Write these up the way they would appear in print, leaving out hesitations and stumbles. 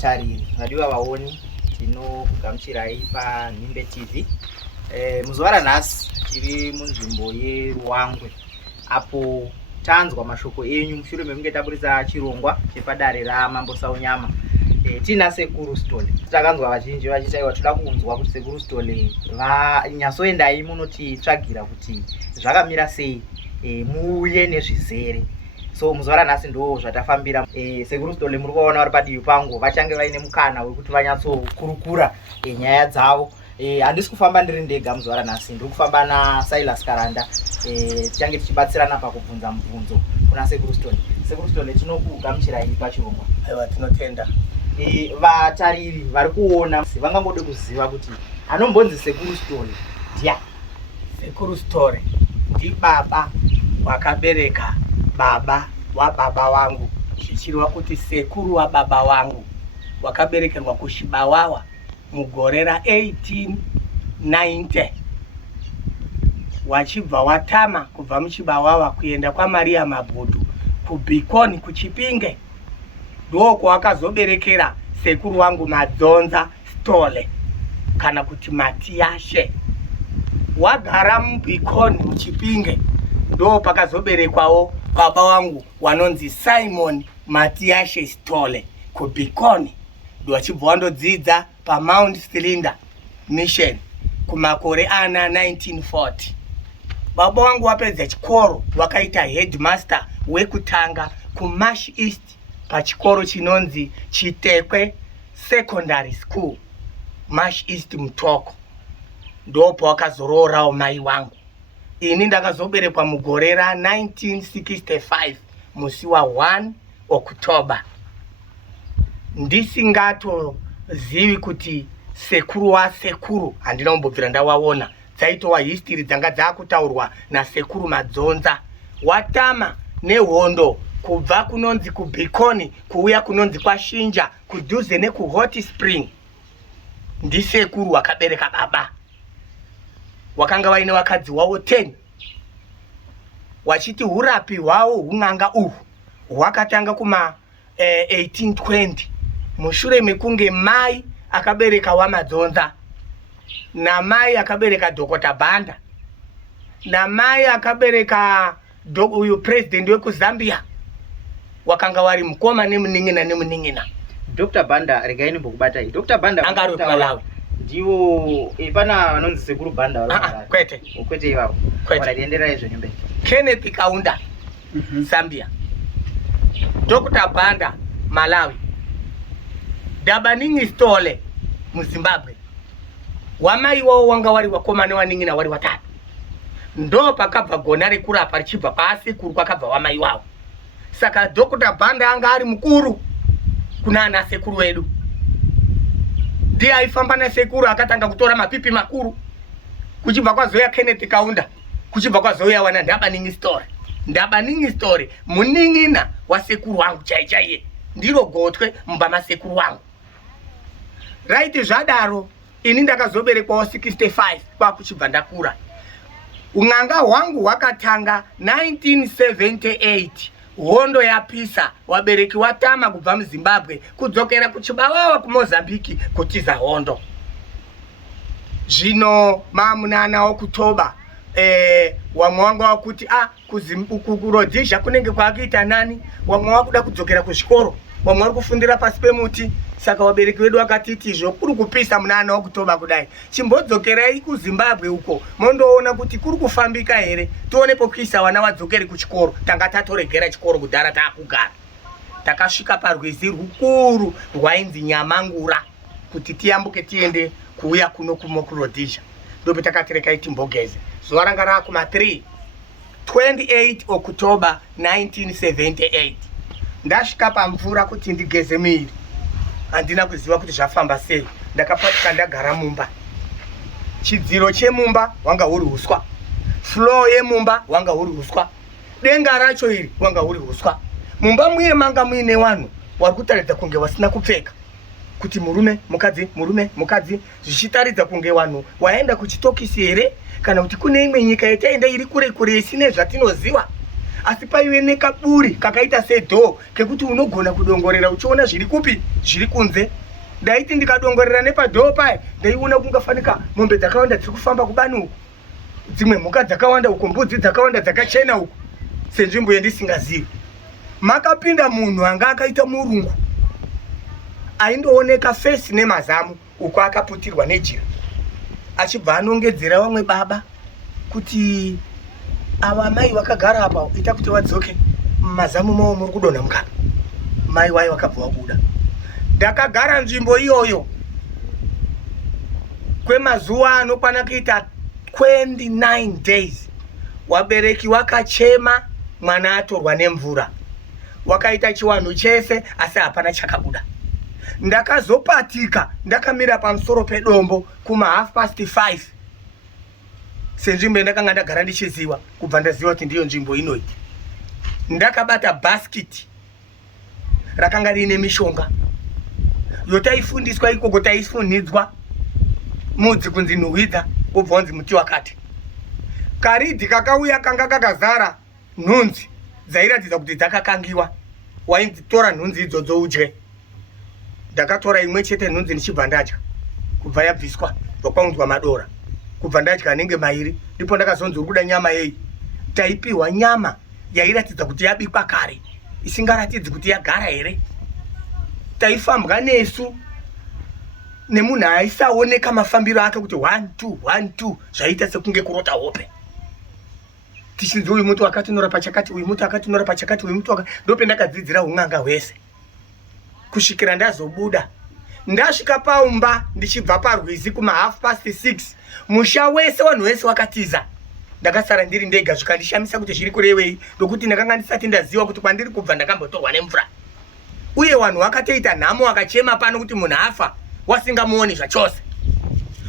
Tariri vadiwa vaoni tinokugamuchirai paNhimbe TV. Muzuva ranhasi tiri munzvimbo yeRuwangwe apo tanzwa mashoko enyu mushure mekunge taburisa chirongwa chepadare raMambo Saunyama. Tina Sekuru Stole takanzwa vazhinji vachitaiwa toda kunzwa kuti Sekuru Stole vanyasoendai munotitsvagira kuti zvakamira sei, muuye nezvizere. So muzuva ranhasi ndo zvatafambira. Sekuru Stole muri kuona vari padivi pangu vachange vaine mukana wekuti vanyatsokurukura nyaya dzavo. Handisi kufamba ndiri ndega muzuva ranhasi, ndiri kufamba naSilas Karanda. Tichange tichibatsirana pakubvunza mubvunzo kuna Sekuru Stole. Sekuru Stole tinokugamuchirai pachirongwa. Aiwa, tinotenda. Vatariri vari kuona vangangode kuziva kuti anombonzi Sekuru Stole ndiani? Sekuru Stole ndibaba wakabereka baba wababa wangu, zvichirwa kuti sekuru wababa wangu wakaberekerwa kuShibawawa mugore ra1890. Wachibva watama kubva muShibawawa kuenda kwaMaria Mabhudu kuBikoni kuChipinge, ndoko wakazoberekera sekuru wangu Madzonza Stole kana kuti Matiashe. Wagara muBikoni muChipinge ndo pakazoberekwawo baba wangu wanonzi Simon Matiashe Stole kuBikoni. Ndo wachibva wandodzidza paMount Cylinder Mission kumakore ana 1940. Baba wangu wapedza chikoro wakaita headmaster wekutanga kuMash East pachikoro chinonzi Chitekwe Secondary School, Mash East Mutoko. Ndopo wakazororawo mai wangu. Ini ndakazoberekwa mugore ra1965 musi wa1 Oktoba. Ndisingatozivi kuti sekuru wasekuru handina kumbobvira ndawaona. Dzaitova history dzanga dzakutaurwa nasekuru Madzonza. Watama nehondo kubva kunonzi kuBikoni kuuya kunonzi kwaShinja kudhuze nekuHot Spring. Ndisekuru wakabereka baba. Wakanga vaine vakadzi wavo 10. Wachiti hurapi hwavo hun'anga uhu hwakatanga kuma 1820 mushure mekunge mai akabereka waMadzonza namai akabereka Dr. Banda namai akabereka uyu president wekuZambia. Wakanga vari mukoma nemuning'ina. Dr. Banda regai nimbokubatai. Dr. Banda anga ari kuMalawi. Ndiwo ipana vanonzi Sekuru Banda vari kwete ivavo. Waraenderai zvenyumbe. Kenneth Kaunda Zambia, Dr. Banda Malawi, Dabaningi Stole muZimbabwe. Wamai wao wanga wari wakomane waning'ina wari watatu. Ndo pakabva gona rekurapa richibva pasekuru kwakabva wamai wao. Saka Dr. Banda anga ari mukuru kuna ana sekuru wedu. Ndiye aifamba nasekuru akatanga kutora mapipi makuru. Kuchibva kwazoya Kenneth Kaunda, kuchibva kwazoya wana Dabaningi Stole. Dabaningi Stole muning'ina wasekuru wangu chaiye. Ndiro gotwe mbama sekuru wangu. Right zvadaro ini ndakazoberekwawo 65 kwakuchibva ndakura. Un'anga hwangu hwakatanga 1978. Hondo yapisa wabereki watama kubva muZimbabwe kudzokera kuChibawawa kuMozambiki kutiza hondo. Zvino mamuna Oktoba wamwe wangu wakuti kuRhodesia kunenge kwakuita nani, wamwe wakuda kudzokera kuzvikoro, wamwe vari kufundira pasi pemuti. Saka wabereki wedu wakatiti kuri kupisa muna Oktoba kudai, chimbodzokerai kuZimbabwe uko mondoona kuti kuri kufambika here, tione pokuisa wana wadzokere kuchikoro. Tanga tatoregera chikoro kudhara taakugara. takasvika parwizi rukuru rwainzi Nyamangura kuti tiyambuke tiende kuuya kuno kuMokurodhisha. Ndope takaterekai timbogeze. Zuva ranga rakuma 28 October 1978. Ndasvika pamvura kuti ndigeze miri. Handina kuziva kuti zvafamba sei. Ndakapatika ndagara mumba. Chidziro chemumba wanga uri huswa. Floor yemumba wanga uri huswa. Denga racho iri wanga uri huswa. Mumba muye manga muine vanhu vari kutaridza kunge vasina kupfeka. Kuti murume mukadzi zvichitaridza kunge vanhu waenda kuchitokisi here kana kuti kune imwe nyika yataenda iri kure kure isine zvatinoziva. Asi paive nekaburi kakaita sedho kekuti unogona kudongorera uchiona zviri kupi zviri kunze. Ndaiti ndikadongorera nepadho paya ndaiona kungafanika mombe dzakawanda dziri kufamba kubani uku, dzimwe mhuka dzakawanda uko, mbudzi dzakawanda dzakachena uku, senzvimbo yandisingazivi. Makapinda munhu anga akaita murungu aindooneka fesi nemazamu uko akaputirwa nejira, achibva anongedzera vamwe baba kuti ava mai vakagara apa ita kuti vadzoke mazamu mavo muri kudonha mukana. Mai wai vakabva vabuda. Ndakagara nzvimbo iyoyo kwemazuva anokwana kuita 29 days. Wabereki wakachema, mwana atorwa nemvura. Wakaita chiwanhu chese asi hapana chakabuda. Ndakazopatika ndakamira pamusoro pedombo kuma 5:30. Senzvimbo ndakanga ndagara ndichiziva kubva ndaziva kuti ndiyo nzvimbo inoyi. Ndakabata basket rakanga rine mishonga yotaifundiswa ikoko, taifunidzwa mudzi kunzi Nuhwidza, obva wanzi muti wakati. Karidhi kakauya kanga kakazara nhunzi dzairatidza kuti dzakakangiwa. Wainzi tora nhunzi idzodzo udye. Ndakatora imwe chete nhunzi ndichibva ndadya. Kubva yabviswa ndokwaunzwa madora. Kubva ndadya anenge mairi ndipo ndakazonzi uri kuda nyama yei. Taipiwa nyama yairatidza kuti yabikwa kare, isingaratidzi kuti yagara here. Taifambwa nesu nemunhu aisaoneka mafambiro ake kuti 1 2 1 2 zvaita sekunge kurota hope. Tichinzi uyu muti wakati unorapa chakati, uyu muti wakati unorapa chakati, uyu muti wakati. Ndope ndakadzidzira un'anga hwese kusvikira ndazobuda. Ndasvika paumba ndichibva parwizi kuma 6:30. Musha wese vanhu vese wakatiza. Ndakasara ndiri ndega zvikandishamisa kuti zviri kurevei, ndokuti ndakanga ndisati ndaziva kuti kwandiri kubva ndakambotorwa nemvura. Uye vanhu vakatoita nhamo vakachema pano kuti munhu afa wasingamuoni zvachose.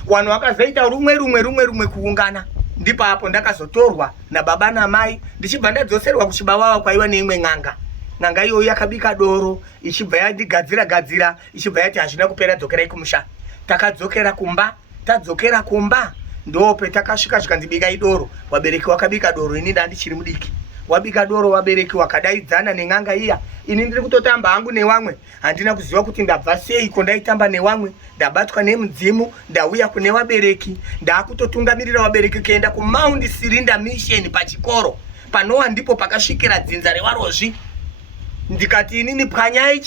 Vanhu vakazoita rumwe kuungana. Ndipo hapo ndakazotorwa nababa namai ndichibva ndadzoserwa kuchibaba kwaiva neimwe n'anga. N'anga iyoyo yakabika doro ichibva yandigadzira ichibva yati hazvina kupera, dzokerai kumusha. Takadzokera kumba. Tadzokera kumba ndope takasvika zvikandibikai doro. Wabereki wakabika doro, ini ndandichiri mudiki. Wabika doro wabereki wakadaidzana nen'anga iya. Ini ndiri kutotamba hangu nevamwe, handina kuziva kuti ndabva seiko ndaitamba nevamwe. Ndabatwa nemudzimu, ndauya kune wabereki, ndakutotungamirira wabereki kuenda kuMount Cylinder Mission pachikoro. Panowa ndipo pakasvikira dzinza revarozvi. Ndikati inini pwanyai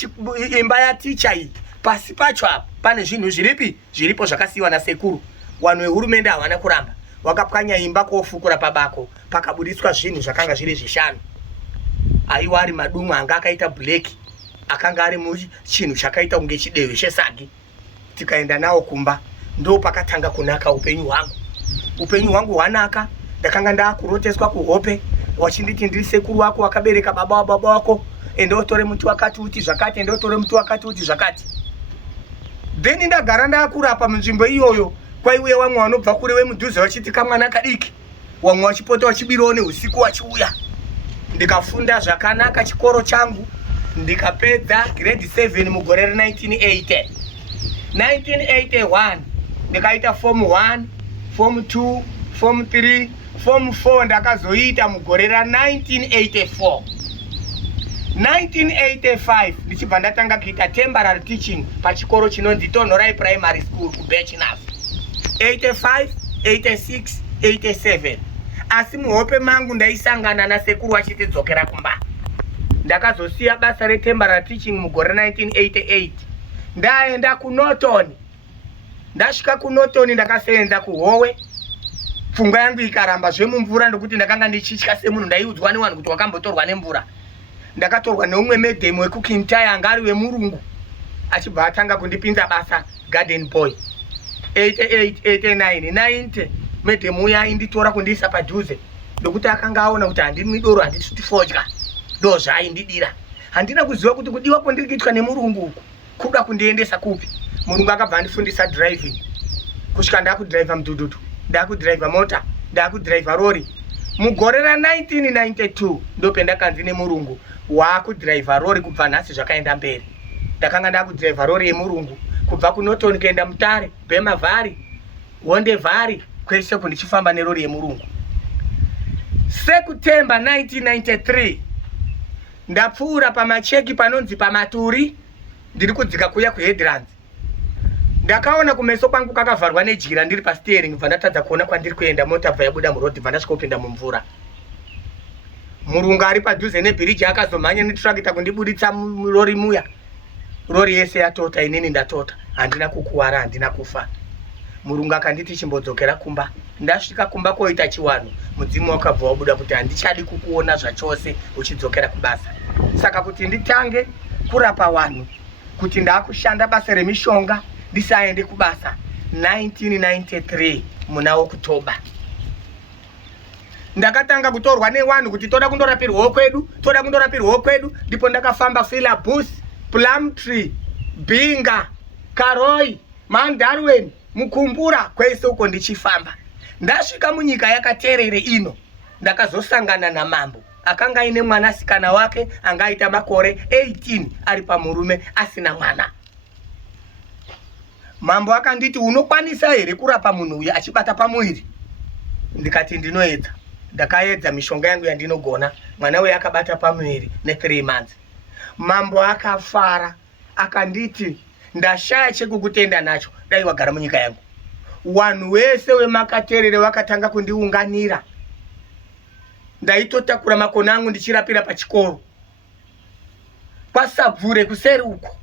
imba yaticha iyi. Pasi pacho apa pane zvinhu zviripi? Zviripo zvakasiyiwa nasekuru. Vanhu vehurumende havana kuramba. Wakapwanya imba kofukura pabako, pakabudiswa zvinhu zvakanga zviri 5. Aiwa ari madumwe anga akaita black, akanga ari muchinhu chakaita kunge chidehwe chesagi. Tikaenda nawo kumba, ndo pakatanga kunaka upenyu hwangu. Upenyu hwangu hwanaka, ndakanga ndakuroteswa kuhope, wachinditi ndiri sekuru wako wakabereka baba wako, ende utore muti wakati uti zvakati, ende utore muti wakati uti zvakati. Then ndagara ndakurapa munzvimbo iyoyo. Kwaiuya vamwe vanobva kure vemudhuze vachiti kamwana kadiki, vamwe vachipota vachibirawo neusiku vachiuya. Ndikafunda zvakanaka chikoro changu, ndikapedza grade 7 mugore re1980. 1981 ndikaita form 1, form 2, form 3, form 4 ndakazoita mugore ra1984. 1985 ndichibva ndatanga kuita temporary teaching pachikoro chinonzi Tonhorai Primary School kuBechnas. 85, 86, 87. Asi muhope mangu ndaisangana nasekuru achiti dzokera kumba. Ndakazosiya basa retemporary teaching mugore 1988. Ndaenda kuNorton. Ndasvika kuNorton ndakasenza kuHowe. Pfungwa yangu ikaramba zvemumvura ndokuti ndakanga ndichitya semunhu ndaiudzwa nevanhu kuti wakambotorwa nemvura. ndakatorwa neumwe medhemu wekukintai anga ari wemurungu achibva atanga kundipinza basa garden boy 88 89 90 medhemu uya ainditora kundiisa padhuze ndokuti akanga aona kuti handinwi doro handisiti fodya ndo zvaaindidira. Handina kuziva kuti kudiwa kwandiri kuitwa nemurungu uku kuda kundiendesa kupi. Murungu akabva andifundisa driving kusvika ndakudhiraivha mudhudhudhu, ndakudhiraivha mota, ndakudhiraivha rori. Mugore ra1992 ndopendakanzi nemurungu wakudhiraivha rori kubva nhasi zvakaenda mberi. Ndakanga ndakudhiraivha rori yemurungu kubva kuNorton kuenda Mutare, Bhema Vhari, Honde Vhari, kwese kundichifamba nerori yemurungu. Sekutemba 1993 ndapfuura pamacheki panonzi pamaturi ndiri kudzika kuya kuHeadlands. Ndakaona kumeso kwangu kakavharwa nejira ndiri pasteering bva ndatadza kuona kwandiri kuenda mota bva yabuda murodhi bva ndasvika kupinda mumvura. Murungu ari padhuze nebhiriji akazomhanya netrakita kundibuditsa rori muya. Rori yese yatota, inini ndatota, handina kukuwara, handina kufa. Murungu akanditi chimbodzokera kumba. Ndasvika kumba koita chiwano, mudzimu wakabva wabuda kuti handichadi kukuona zvachose uchidzokera kubasa. Saka kuti nditange kurapa vanhu, kuti ndakushanda basa remishonga ndisaende kubasa 1993 muna Oktoba. Ndakatanga kutorwa nevanhu kuti toda kundorapirwawo kwedu, toda kundorapirwawo kwedu, ndipo ndakafamba Philabus, Plumtree, Binga, Karoi, Mandarwen, Mukumbura, kwese uko ndichifamba. Ndasvika munyika yakaterere ino, ndakazosangana namambo. Akanga aine mwanasikana wake angaita makore 18 ari pamurume asina mwana. Mambo akanditi unokwanisa here kurapa munhu uyu achibata pamuiri? Ndikati ndinoedza. Ndakaedza mishonga yangu yandinogona, mwana uyu akabata pamuiri ne3 months. Mambo akafara akanditi ndashaya chekukutenda nacho, dai wagara munyika yangu. Wanhu wese wemakaterere wakatanga kundiunganira. Ndaitotakura makoni angu ndichirapira pachikoro kwaSabvure kuseri uko.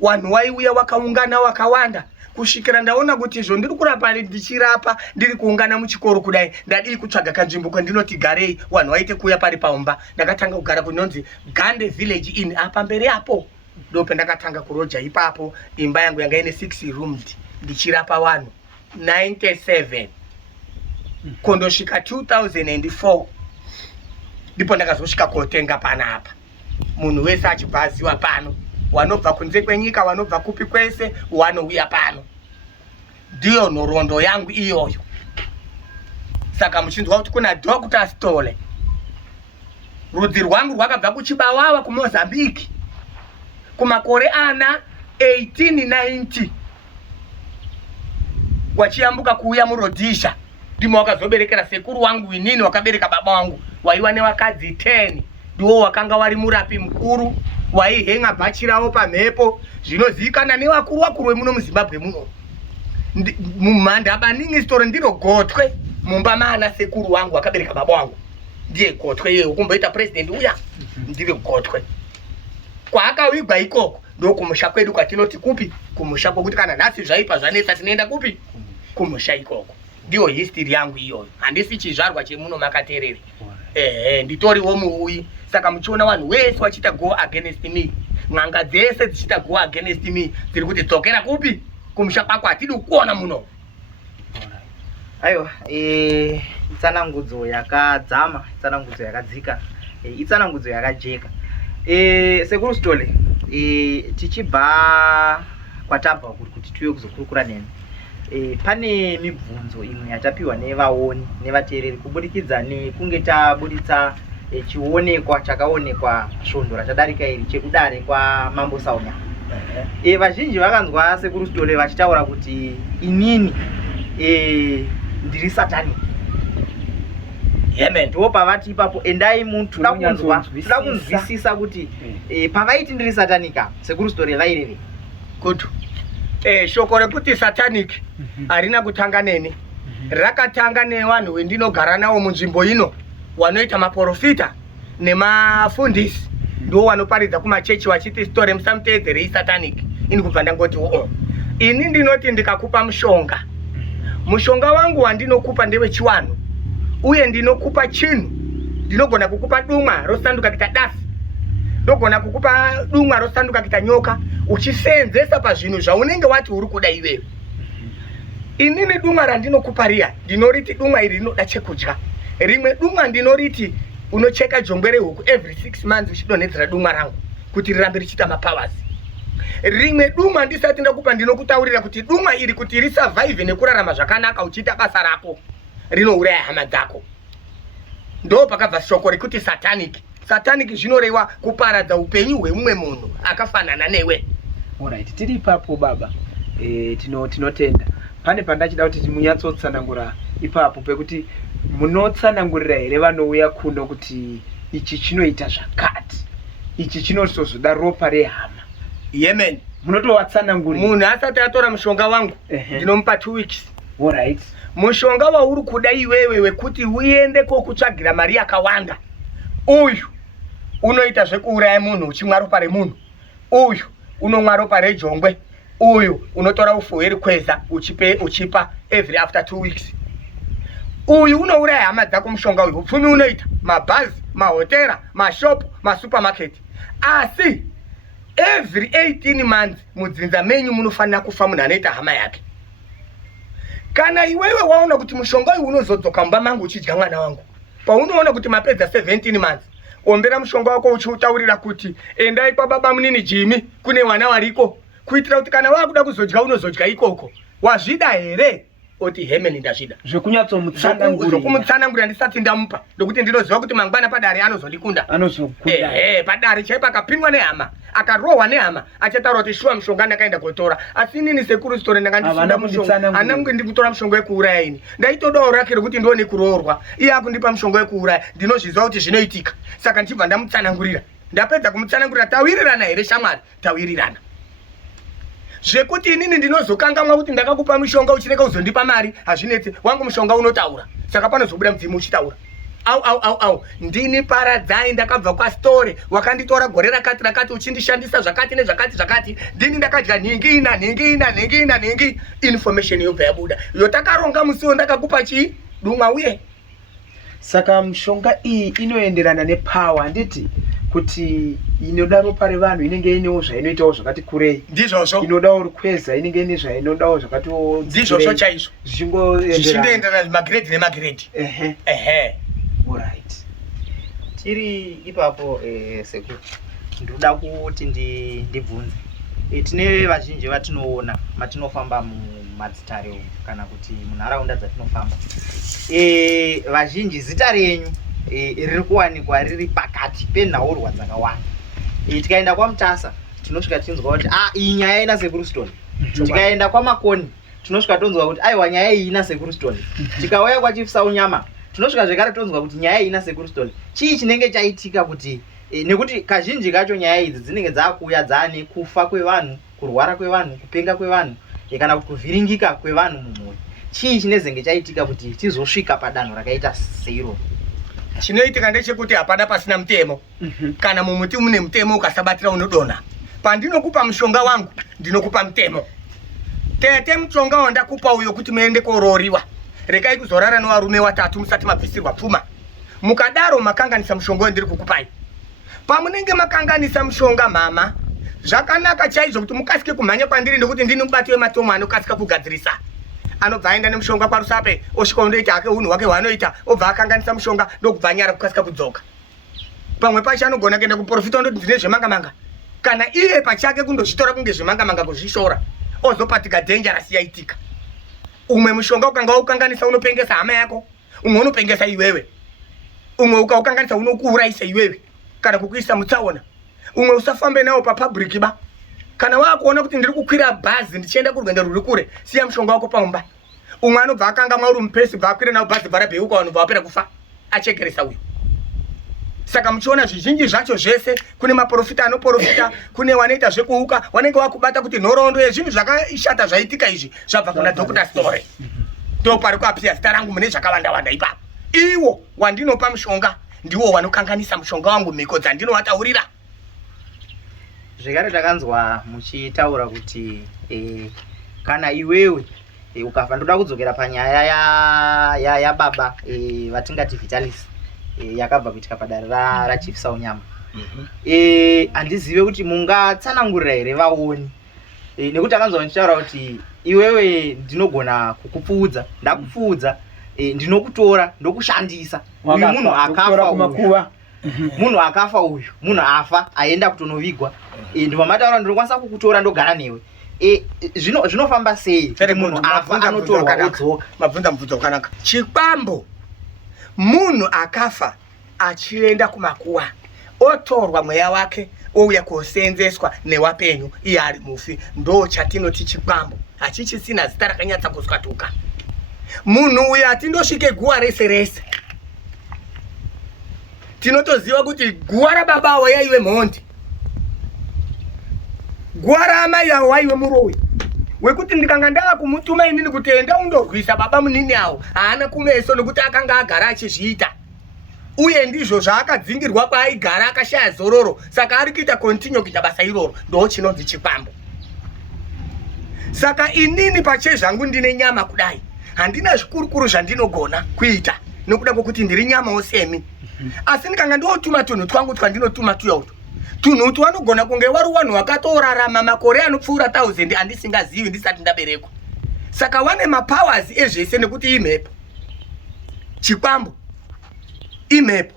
Wanhu waiuya wakaungana wakawanda kusvikira ndaona kuti izvo ndiri kurapa ndichirapa ndiri kuungana muchikoro kudai ndadii kutsvaga kanzvimbo kwandinoti garei wanhu waite kuuya pari paumba. Ndakatanga kugara kunonzi Gande Village Inn apa mberi apo ndope ndakatanga kuroja ipapo. Imba yangu yanga ine 6 rooms ndichirapa vanhu 97 kondosvika 2004 ndipo ndakazosvika kotenga panapa. Munhu wese achibva aziva pano, wanobva kunze kwenyika, wanobva kupi kwese, wanouya pano. Ndiyo nhoroondo yangu iyoyo. Saka muchinzwa kuti kuna Dr. Stole, rudzi rwangu rwakabva kuChibawawa kuMozambique kumakore ana 1890 wachiyambuka kuuya muRhodesha. Ndimo wakazoberekera sekuru wangu inini, wakabereka baba wangu waiwa nevakadzi 10. Ndiwo wakanga wari murapi mukuru, waihenga bhachi ravo pamhepo, zvinozivikanwa nevakuru vakuru vemuno muZimbabwe muno. Mumhandaba Store ndiro Gotwe, mumba maana sekuru wangu wakabereka baba wangu. Ndiye Gotwe yeye ukumboita president uya, ndiri Gotwe. Kwaakawigwa ikoko ndokumusha kwedu kwatinoti kupi? Kumusha kwokuti kana nhasi zvaipa zvanetsa tinoenda kupi? Kumusha ikoko. Ndiyo history yangu iyoyo. Handisi chizvarwa chemuno makaterere. Nditoriwo muuyi. Saka muchiona vanhu wese wachita go against me, n'anga dzese dzichita go against me, dziri kuti dzokera kupi? Kumusha kwako hatidi kuona muno. Aiwa, itsanangudzo yakadzama, itsanangudzo yakadzika, itsanangudzo yakajeka. Sekuru Stole, tichibva kwatabva kuti tiuye kuzokurukura nemi. Pane mibvunzo imwe yatapiwa nevaoni nevateereri kubudikidza nekunge tabuditsa chionekwa chakaonekwa svondo rachadarika iri chekudare kwaMambo Saunya. Vazhinji vakanzwa Sekuru Stole vachitaura kuti inini ndiri satani. Ndipo pavati ipapo endai muntu toda kunzwisisa kuti pavaiti ndiri satanika Sekuru Stole vaireve kuti shoko rekuti satanic harina kutanga neni. Rakatanga nevanhu wendinogara nawo munzvimbo ino, wanoita maprofita nemafundisi, ndiwo wanoparidza kumachechi wachiti Stole musamuteedzerei satanic. Ini kubva ndangoti ini ndinoti ndikakupa mushonga, mushonga wangu wandinokupa ndewechiwanhu, uye ndinokupa chinhu, ndinogona kukupa dumwa rosanduka kuita dasi ndogona kukupa dumwa rosanduka kita nyoka uchisenzesa pazvinhu zvaunenge wati uri kuda iwewe. Inini dumwa randinokupa riya ndinoriti dumwa iri rinoda chekudya. Rimwe dumwa ndinoriti unocheka jongwe rehuku every 6 months uchidonhedzera dumwa rangu kuti rirambe richiita mapowers. Rimwe dumwa ndisati ndakupa ndinokutaurira kuti dumwa iri kuti risurvive nekurarama zvakanaka uchiita basa rako rinouraya hama dzako. Ndo pakabva shoko rekuti satanic. Satanic zvinoreva kuparadza upenyu hwemumwe munhu akafanana newe. Alright, tiri ipapo baba. Tinotenda. Pane pandachida kuti munyatsotsanangura ipapo pekuti munotsanangurira here vanouya kuno kuti ichi chinoita zvakati. Ichi chinozoda ropa rehama. Yemen. Munotowatsanangurira. Munhu asati atora mushonga wangu ndinomupa 2 weeks. Alright. Mushonga wauri kuda iwewe wekuti uende kokutsvagira mari yakawanda. Uyu unoita zvekuuraya munhu uchimwa ropa remunhu. Uyu unomwa ropa rejongwe. Uyu unotora ufu hwerikweza uchipa every after 2 weeks. Uyu unouraya hama dzako mushonga uyu. Upfumi unoita mabhazi, mahotera, mashopu, masupermarket. Asi every 18 months mudzinza menyu munofanira kufa munhu anoita hama yake. Kana iwewe waona kuti mushonga uyu unozodzoka mumba mangu uchidya mwana wangu, paunoona kuti mapedza 17 months, ombera mushonga wako uchiutaurira kuti endai kwababa munini Jimmy kune wana wariko, kuitira kuti kana wakuda kuzodya unozodya ikoko. Wazvida here? Oti hemeni ndazvida. Zvokumutsanangurira ndisati ndamupa ndokuti ndinoziva kuti mangwana padare anozondikunda. Padare chaipa akapindwa nehama, akarohwa nehama, achataura kuti shuwa mushonga ndakaenda kotora. Asi inini sekuru story ndakandifunda mushonga. Anangu ndikutora mushonga wekuuraya ini. Ndaitodawo rake rekuti ndione kuroorwa. Iye akundipa mushonga wekuuraya. Ndinozviziva kuti zvinoitika. Saka ndichibva ndamutsanangurira. Ndapedza kumutsanangurira tawirirana here shamwari? Tawirirana. Zvekuti inini ndinozokangamwa kuti ndakakupa mushonga uchireka uzondipa mari hazvinetse, wangu mushonga unotaura. Saka panozobuda mudzimu uchitaura. Au ndini paradzai ndakabva kwa story wakanditora gore rakati uchindishandisa zvakati nezvakati ndini ndakadya nhingi information yobva yabuda yotakaronga musiwo ndakakupa chii dumwa uye. Saka mushonga iyi inoenderana nepower handiti kuti inoda ropa revanhu inenge inewo zvainoitawo zvakati kurei. Ndizvozvo. Inodawo rukweza inenge ine zvainodawo zvakati ndizvozvo chaizvo. Zvichingoenderana magrade nemagrade. Alright. Tiri ipapo sekuru ndoda kuti ndibvunze. Tine vazhinji vatinoona matinofamba mumadzitare kana kuti munharaunda dzatinofamba. Vazhinji zita renyu riri kuwanikwa riri pakati penhaurwa dzakawanda. Tikaenda kwaMutasa tinosvika tinzwa kuti iyi nyaya ina sekuru Stone. Tikaenda kwaMakoni tinosvika tonzwa kuti aiwa nyaya iyi ina sekuru Stone. Tikauya kwaChief Saunyama tinosvika zvekare tonzwa kuti nyaya iyi ina sekuru Stone. Chii chinenge chaitika kuti nekuti kazhinji kacho nyaya idzi dzinenge dzakuuya dzane kufa kwevanhu, kurwara kwevanhu, kupenga kwevanhu kana kuvhiringika kwevanhu mumhuri. Chii chinezenge chaitika kuti tizosvika padanho rakaita seiro? Chinoitika ndechekuti hapana pasina mutemo. Kana mumuti mune mutemo ukasabatira unodonha. Pandinokupa mushonga wangu ndinokupa mutemo. Tete mushonga wandakupa uyo kuti muende kororiwa. Rekai kuzorara nevarume vatatu musati mabvisirwa pfuma. Mukadaro makanganisa mushonga wandiri kukupai. Pamunenge makanganisa mushonga mama, zvakanaka chaizvo kuti mukasike kumhanya kwandiri ndokuti ndini mubati wematomo anokasika kugadzirisa. Anobva aenda nemushonga kwaRusape osvika undoita hake unhu hwake hwaanoita obva akanganisa mushonga ndokubva nyara kukasika kudzoka. Pamwe pacho anogona kuenda kuprofita ndoti ndine zvemangamanga. Kana iye pachake kundozvitora kunge zvemangamanga kuzvishora ozopatika dangerous yaitika. Umwe mushonga ukaukanganisa unopengesa hama yako, umwe unopengesa iwewe. Umwe ukaukanganisa unokuuraisa iwewe kana kukuisa mutsaona. Umwe usafambe nawo papublic ba. Kana wakuona kuti ndiri kukwira bhazi ndichienda kurwendo ruri kure, siya mushonga wako paumba. Umwe anobva akangamwa uri mupesi bva akwira nawo bhazi bharabheuka vanhu vapera kufa achekeresa uyu. Saka muchiona zvizhinji zvacho zvese kune maprofita anoprofita, kune wanoita zvekuuka, wanenge wakubata kuti nhoroondo yezvinhu zvakashata zvaitika izvi zvabva kuna Dr. Story. Ndo pari kuapisa zita rangu mune zvakawanda ipapo. Iwo wandinopa mushonga ndiwo wanokanganisa mushonga wangu mhiko dzandinowataurira. Zvekare takanzwa muchitaura kuti kana iwewe ukafa ndoda kudzokera panyaya ya baba vatingati Vitalis yakabva kuitika padare raChief Saunyama. handizive kuti mungatsanangurira here vaoni, nekuti akanzwa ndichitaura kuti iwewe ndinogona kukupfuudza, ndakupfuudza, ndinokutora ndokushandisa. Uyu munhu akafa uyu, munhu akafa uyu, munhu afa aenda kutonovigwa, ndimamataura ndinokwanisa kukutora ndogara newe. Zvinofamba sei kuti munhu afa anotorwa odzoka? Mabvunza mubvunzo wakanaka. Chikwambo, munhu akafa achienda kumakuwa otorwa mweya wake ouya kuosenzeswa newapenyu iye ari mufi, ndo chatinoti chikwambo. Hachichisina zita rakanyatsa kuswatuka. Munhu uyu atindosvike guwa rese rese. Tinotoziva kuti guwa rababawo yaive mhondi, guwa raamai awo waive murowi wekuti ndikanga ndava kumutuma inini kuti enda undorwisa baba munini awo, haana kumeso nekuti akanga agara achizviita, uye ndizvo zvaakadzingirwa kwaaigara akashaya zororo, saka ari kuita kontinyu kuita basa iroro. Ndo chinonzi chikwambo. Saka inini pachezvangu ndine nyama kudai, handina zvikurukuru zvandinogona kuita nekuda kwokuti ndiri nyama osemi. Asi ndikanga ndotuma tunhu twangu twandinotuma tuyauto, tunhu twanogona kunge wari wanhu wakatorarama makore anopfuura 1000 andisingazivi ndisati ndaberekwa. Saka wane mapowers ezvese nekuti imhepo. Chikwambo imhepo.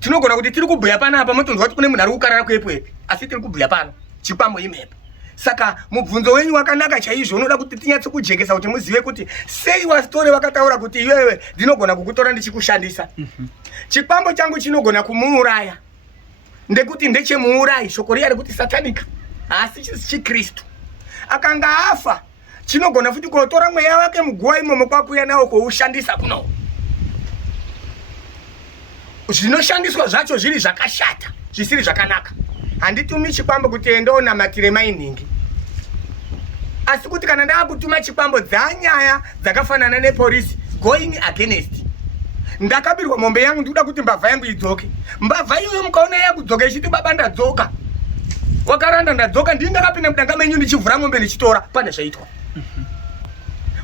Tinogona kuti tiri kubhuya panapa motonzwa kuti kune munhu ari kukarara kuepo-epi, asi tiri kubhuya pano. Chikwambo imhepo. Saka mubvunzo wenyu wakanaka chaizvo, unoda kuti tinyatse kujekesa kuti muzive kuti sei wasitore wakataura kuti iwewe ndinogona kukutora ndichikushandisa. Chikwambo changu chinogona kumuuraya, ndekuti ndechemuurayi, shoko riya rekuti satanika, asi chikristu. Akanga afa, chinogona futi kutora mweya wake muguwa imomo kwakuya nawo koushandisa kuno. Zvinoshandiswa zvacho zviri zvakashata, zvisiri zvakanaka. Handitumi chikwambo kuti enda unamatire mainingi. Asi kuti kana ndakutuma chikwambo dzanyaya dzakafanana nepolisi going against, ndakabirwa mombe yangu ndikuda kuti mbavha yangu idzoke. Mbavha iyoyo mukaona yakudzoka ichiti baba ndadzoka, wakaranda ndadzoka, ndini ndakapinda mudanga menyu ndichivhura mombe ndichitora, pane zvaitwa.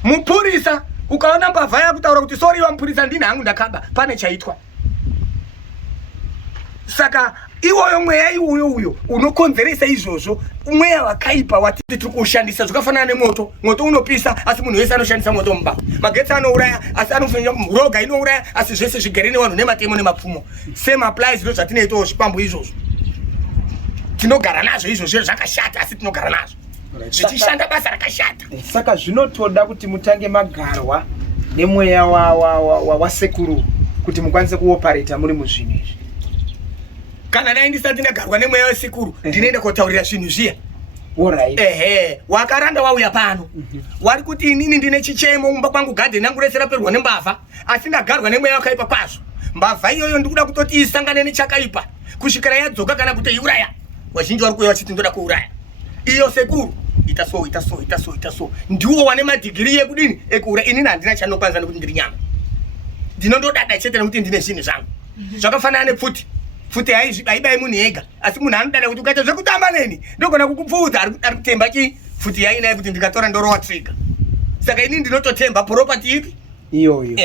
Mupurisa ukaona mbavha yakutaura kuti sorry wamupurisa ndini hangu ndakaba, pane chaitwa. Saka iwoyo mweya iwoyo uyo unokonzeresa izvozvo, mweya wakaipa watiti tiri kuushandisa zvakafanana nemoto. Moto unopisa asi munhu wese anoshandisa moto mumba. Magetsi anouraya asi anofanira, roga inouraya asi zvese zvigere nevanhu nematemo nemapfumo. Same applies ndo zvatinoitawo zvikwambo izvozvo. Tinogara nazvo izvozvo zvakashata, asi tinogara nazvo zvichishanda basa rakashata. Saka zvinotoda kuti mutange magarwa nemweya wasekuru kuti mukwanise kuoparata muri muzvinhu izvi. Kana dai ndisati ndagarwa nemweya wesekuru, ndinoenda kotaurira zvinhu zviya. Alright. Wakaranda wauya pano. Wari kuti inini ndine chichemo mumba kwangu garden yangu rese raperwa nembavha, asi ndagarwa nemweya wakaipa kwazvo. Mbavha iyoyo ndikuda kutoti isangane nechakaipa kusvikira yadzoka kana kuti iuraya. Wazhinji wari kuuya vachiti ndoda kuuraya. Iyo sekuru ita so. Ndiwo wane madigiri ekudini ekuuraya. Inini handina chanokwanisa nekuti ndiri nyama. Ndinondodada chete nekuti ndine zvinhu zvangu. Zvakafanana nepfuti. Futi haibai munhu ega, asi munhu anodada kuti ukaita zvekutamba neni ndogona kukupfuudza, ari kutemba chi futi yainaye kuti ndikatora ndorowa trigger. Saka inini ndinototemba property ipi iyoyo.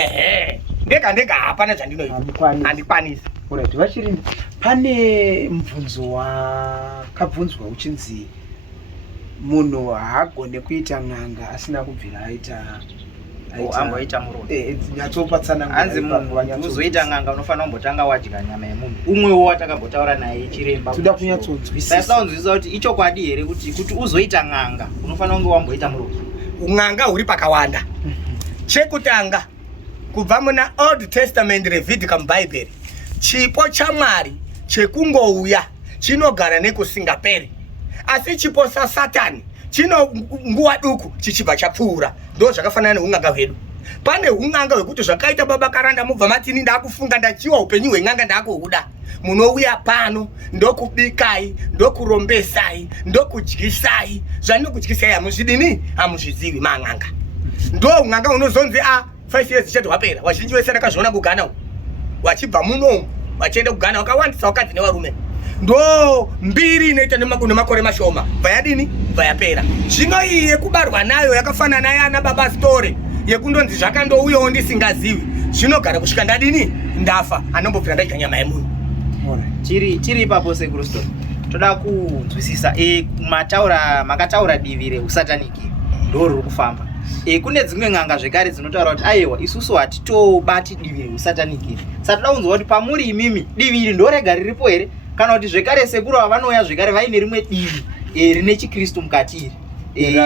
Ndega hapana zvandinoita, handikwanisi. Alright, vachiri pane mubvunzo wakabvunzwa uchinzi munhu haagone kuita n'anga asina kubvira aita amboita murovi. Nyatsopatsana hanzi munhu uzoita n'anga unofanira kumbotanga wadya nyama yemunhu umwewo watakambotaura naye chiremba. Toda kunyatsonzwisisa. Taunzwisisa kuti ichokwadi here kuti uzoita n'anga unofanira kunge wamboita murovi. Un'anga huri pakawanda. Chekutanga kubva muna Old Testament Leviticus muBhaibheri, chipo chaMwari chekungouya chinogara nekusingaperi, asi chipo saSatani chino nguwa duku chichibva chapfuura. Ndo zvakafanana neun'anga hwedu. Pane un'anga hwekuti zvakaita baba karanda mubva matini ndakufunga ndachiwa upenyu hwen'anga ndakuhuda. Munouya pano ndokubikai, ndokurombesai, ndokudyisai. Zvandinokudyisai hamuzvidini, hamuzvizivi man'anga. Ndo un'anga unozonzi 5 years zvichati wapera. Wazhinji vese vakazviona kugana uku, wachibva muno wachienda kugana wakawandisa wakadzi nevarume. Ndo mbiri inoita nemakore mashoma bva yadini, bva yapera. Zvino iyi yekubarwa nayo yakafanana yana baba story yekundonzi zvakandouyawo ndisingazivi, zvinogara kusvika ndadini, ndafa, anombopera ndaita nyama yemunhu. Alright. chiri ipapo sekuru Stone. Toda kunzwisisa makataura divi reusataniki ndoro kufamba. Kune dzimwe ng'anga zvekare dzinotaura kuti aiwa isusu hatitobati divi reusataniki. Saka toda kunzwa kuti pamuri imimi divi iri ndorega riripo here kana kuti zvekare sekuru vanouya zvekare vaine rimwe divi rine chikristu mukati iri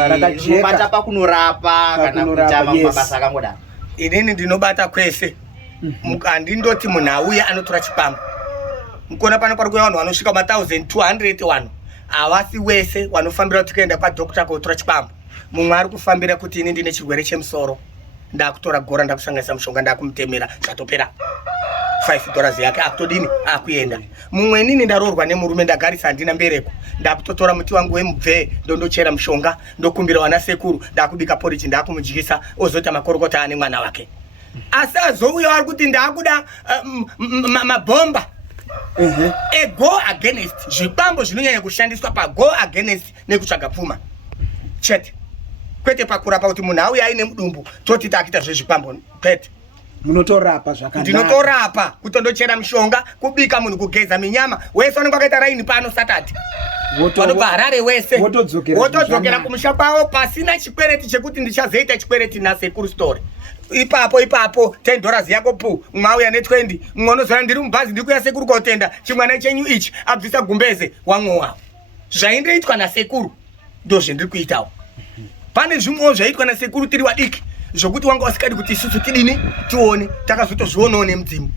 rinobata pakunorapa kana kuita mabasa akangodaro. Inini ndinobata kwese. Handindoti munhu auya anotora chipambo. Mukona pano pari kuuya vanhu vanosvika 1200 havasi wese vanofambira kuti kuenda kwadhokota kotora chipambo. Mumwe ari kufambira kuti ini ndine chirwere chemusoro, ndakutora gora ndakusanganisa mushonga ndakumutemera zvatopera $5 yake akutodini akuenda. Mumwe inini ndaroorwa nemurume ndagarisa handina mbereko, ndakutotora muti wangu wemubve ndondochera mushonga ndokumbira wana sekuru ndakubika porridge ndakumudyisa ozoita makorokota ane mwana wake. Asi azouya ari kuti ndakuda mabhomba. Go against zvipambo zvinonyanya kushandiswa pa go against nekutsvaga pfuma chete, kwete pakurapa kuti munhu auya aine mudumbu toti takita zvezvipambo kwete. Munotorapa zvakanaka. Ndinotorapa kutondochera mushonga, kubika munhu, kugeza minyama. Wese unenge wakaita raini pano Saturday vanobva Harare wese wotodzokera kumusha kwavo pasina chikwereti chekuti ndichazoita chikwereti nasekuru Story. Ipapo $10 yako pu mwauya ne20 mwonozoona ndiri mubhazi ndikuya sekuru kotenda chimwana chenyu ichi abvisa gumbeze wamwowa. Zvaindoitwa nasekuru ndozve ndiri kuitawo. Pane zvimwewo zvaitwa nasekuru tiri wadiki zvokuti wanga wasikadi kuti isusu tidini tione, takazotozvionawo nemudzimu.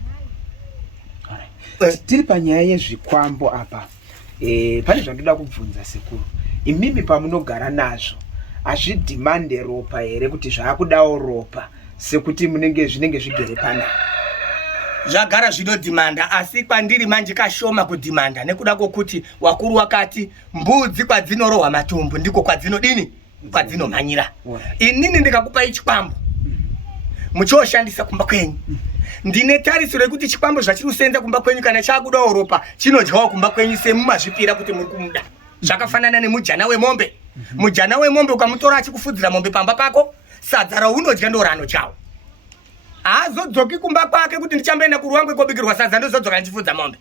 Tiri panyaya yezvikwambo apa, pane zvandoda kubvunza sekuru. Imimi pamunogara nazvo hazvidhimande ropa here kuti zvaakudawo ropa sekuti zvinenge zvigere pana? Zvagara zvinodhimanda, asi kwandiri manje kashoma kudhimanda nekuda kwokuti wakuru wakati mbudzi kwadzinorohwa matumbu ndiko kwadzinodini kwadzinomhanyira. Inini ndikakupai chikwambo muchoshandisa kumba kwenyu, ndine tariso rekuti chikwambo zvachiri kusenza kumba kwenyu kana chakudawo ropa chinodyawo kumba kwenyu semumazvipira kuti muri kumuda. Zvakafanana nemujana wemombe. Mujana wemombe ukamutora achikufudzira mombe pamba pako, sadza raunodya ndo ranochawo. Haazodzoki kumba kwake kuti ndichamboenda kuruwangwe kobikirwa sadza ndozodzoka ndichifudza mombe.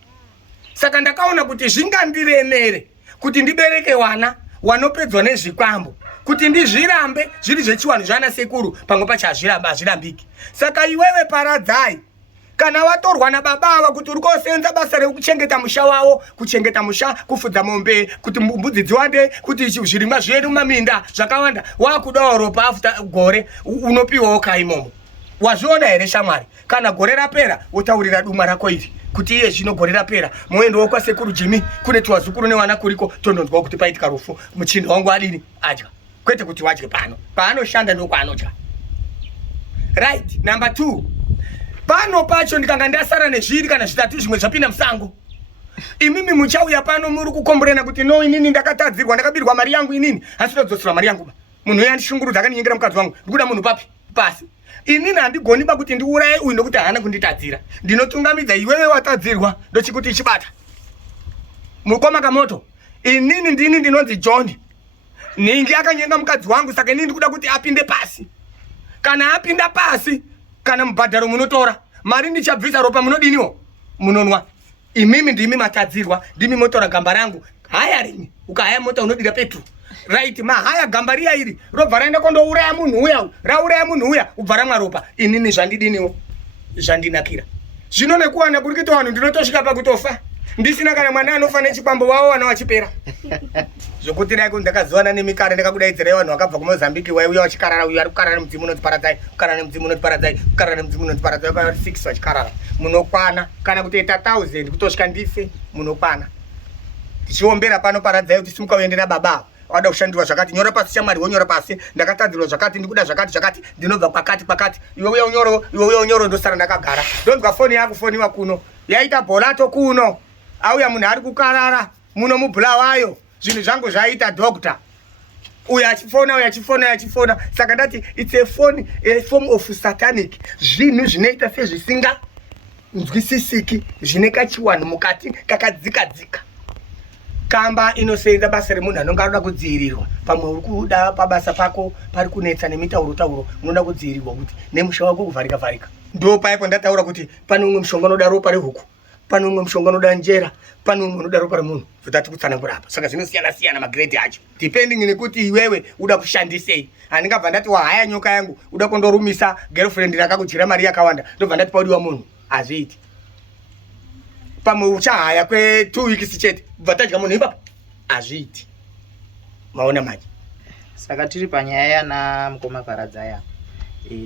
Saka ndakaona kuti zvingandiremere kuti ndibereke wana wanopedzwa nezvikwambo, kuti ndizvirambe zviri zvechiwanhu zvana sekuru pamwe pacho hazvirambiki. Saka iwewe paradzai, kana watorwa nababa ava kuti uri kosenza basa rekuchengeta musha wawo, kuchengeta musha, kufudza mombe, kuti mbudzi dziwande, kuti zvirimwa zvedu mumaminda zvakawanda, wakudawo ropa after gore unopiwawo kaimomo. Wazviona here shamwari? Kana gore rapera wotaurira duma rako iri kuti iye zvino gore rapera muendowo kwasekuru Jimmy kune twazukuru newana kuriko tondonzwa kuti paitika rufu muchinda wangu adini adya, kwete kuti wadye pano paanoshanda ndokwaanodya. Right. Number 2, pano pacho ndikanga ndasara nezviri kana zvitatu zvimwe zvapinda musango. Imimi muchauya pano muri kukomborena kuti no, inini ndakatadzirwa, ndakabirwa mari yangu inini, asi ndodzosera mari yangu. Munhu uya ndishungurudza akaninyengera mukadzi wangu, ndikuda munhu papi pasi. Inini handigoni ba kuti ndiuraye uyu ndokuti haana kunditadzira. Ndinotungamidza iwewe watadzirwa ndochikuti chibata mukoma kamoto. Inini ndini ndinonzi John, ningi akanyenga mukadzi wangu, saka inini ndikuda kuti apinde pasi. Kana apinda pasi, kana mubhadharo munotora mari ndichabvisa ropa munodiniwo munonwa. Imimi ndimi matadzirwa, ndimi motora gamba rangu. Haya rini ukahaya mota unodira petro. Right, mahaya gamba riya iri robva raenda kondouraya munhu uya, rauraya munhu uya ubva ramwa ropa. Inini zvandidiniwo zvandinakira. Zvino nekuwana kuri kuita vanhu ndinotosvika pakutofa ndisina kana mwana anofa nechikwambo wavo wana wachipera. Zvokuti dai ndakazowana nemikara ndakakudaidzira vanhu vakabva kuMozambique waiuya wachikarara, uyu ari kukarara mudzimu unotiparadzai, kukarara nemudzimu unotiparadzai, kukarara nemudzimu unotiparadzai, kana 6 vachikarara munokwana, kana kutoita 1000 kutosvika ndife munokwana. Tichiombera pano paradzai kuti simuka uendera baba wada kushandirwa zvakati, nyora pasi shamwari wonyora pasi, ndakatadzirwa zvakati, ndikuda zvakati, ndinobva kwakati, iwe uya unyoro ndosara ndakagara. Ndonzwa foni yako foniwa kuno yaita bholato kuno, auya munhu ari kukarara muno mubhula wayo, zvinhu zvangu zvaita doctor uya achifona. Saka ndati it's a form of satanic. Zvinhu zvinoita sezvisinga nzwisisiki, zvine kachiwanhu mukati kakadzikadzika. Kamba inosenza basa remunhu anonga anoda kudzivirirwa, pamwe uri kuda pabasa pako pari kunetsa nemitauro unoda kudzivirirwa kuti nemusha wako kuvharika. Ndo paipo ndataura kuti pane umwe mushonga unoda ropa rehuku, pano umwe mushonga unoda njera, pano umwe unoda ropa remunhu. Zvatati kutsanangura apa. Saka zvinosiyana magrade acho. Depending nekuti iwewe uda kushandisei. Handingabva ndati haya nyoka yangu uda kundorumisa girlfriend rakakudyira mari yakawanda. Ndobva ndati paudiwa munhu. Hazviiti. Pamwe uchahaya kwe2 weeks chete. Bvatadya munhu ipapo. Hazviiti. Maona manje. Saka tiri panyaya yana mukoma Bharadzai.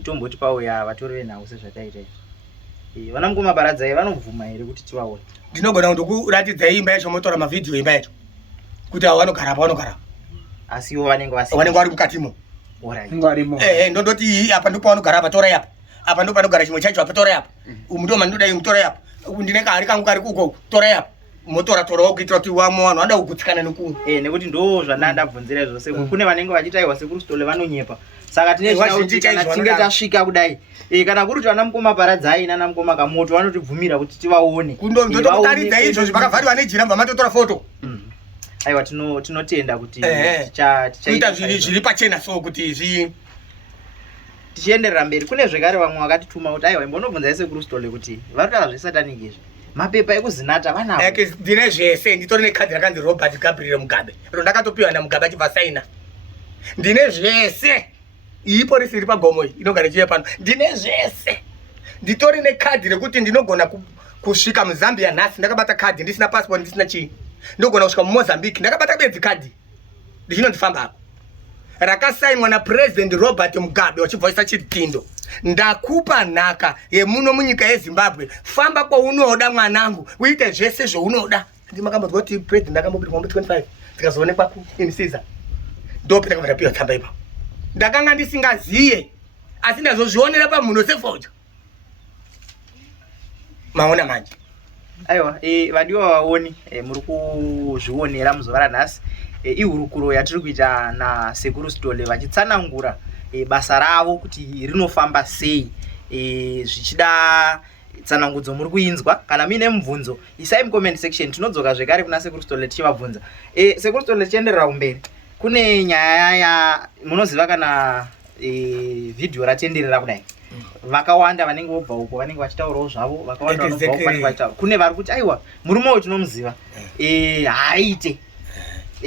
Tomboti pauya vatori venhau sezvataita izvi. Vana mukoma Bharadzai vanovhuma here kuti tivaone? Ndinogona kundokuratidza imba yacho motora mavhidhiyo imba yacho. Kuti avo vanogara. Asi ivo vanenge vari mukatimo. Alright. Ndondoti apa ndipo vanogara apa torai apa. Apa ndipo panogara chimwe chacho apa torai apa. Umu ndoma ndinoda imu torai apa. Ndine kahari kangu kari kuko torai apa. Motora torawo kuitira kuti vamwe vanhu vada kugutsikana nekuno. Nekuti ndo zvandandabvunzira zvose. Kune vanenge vachitaiwa sekuru stole vanonyepa. Saka tine kuti kana tinge tasvika kudai. Kana kuri kuti vana mukoma Bharadzai nana mukoma Kamoto vanotibvumira kuti tivaone. Kundotokutaridza izvo zvakavhariwa nejira vamatotora foto. Aiwa tinotenda kuti tichaita zviri pachena so kuti tichienderera mberi. Kune zvekare vamwe vakatituma kuti aiwa imbonobvunza sekuru stole kuti varitaura zveSatanic izvi. Mapepa ekuzinata vanawo. Ndine zvese nditori nekadhi rakanzi Robert Gabriel Mugabe. Ndakatopiwa naMugabe achibva saina. Ndine zvese. Iyi polisi iri pagomo inogara chiye pano. Ndine zvese. Nditori nekadhi rekuti ndinogona kusvika muZambia nhasi ndakabata kadhi ndisina passport ndisina chii. Ndogona kusvika muMozambique ndakabata bedzi kadhi. Ndichinondifamba apo. Rakasainwa naPresident Robert Mugabe wachibvisa chitindo. Ndakupa nhaka yemuno munyika yeZimbabwe. Famba kwaunoda mwanangu. Uite zvese zvaunoda. Ndimakambozwa kuti president akambopiwa 25 tikazoonekwa kuInisiza. Ndopi ndakabva tsamba ipapo. Ndakanga ndisingaziye asi ndazozvionera pamunhu sefodya. Maona manje. Aiwa, vadiwa vaoni muri kuzvionera muzova ranhasi. Ihurukuro yatiri kuita nasekuru stole vachitsanangura basa ravo kuti rinofamba sei. Zvichida tsanangudzo muri kuinzwa. Kana muine mubvunzo isai mucomment section. Tinodzoka zvekare kuna sekuru stole tichivabvunza. Sekuru stole tichienderera kumberi. Kune nyaya munoziva kana video ratenderera kudai. Vakawanda vanenge vobva uko vanenge vachitaurawo zvavo. Vakawanda vanobva uko vanenge vachitaura. Kune vari kuti aiwa murume uyu tinomuziva. Haite.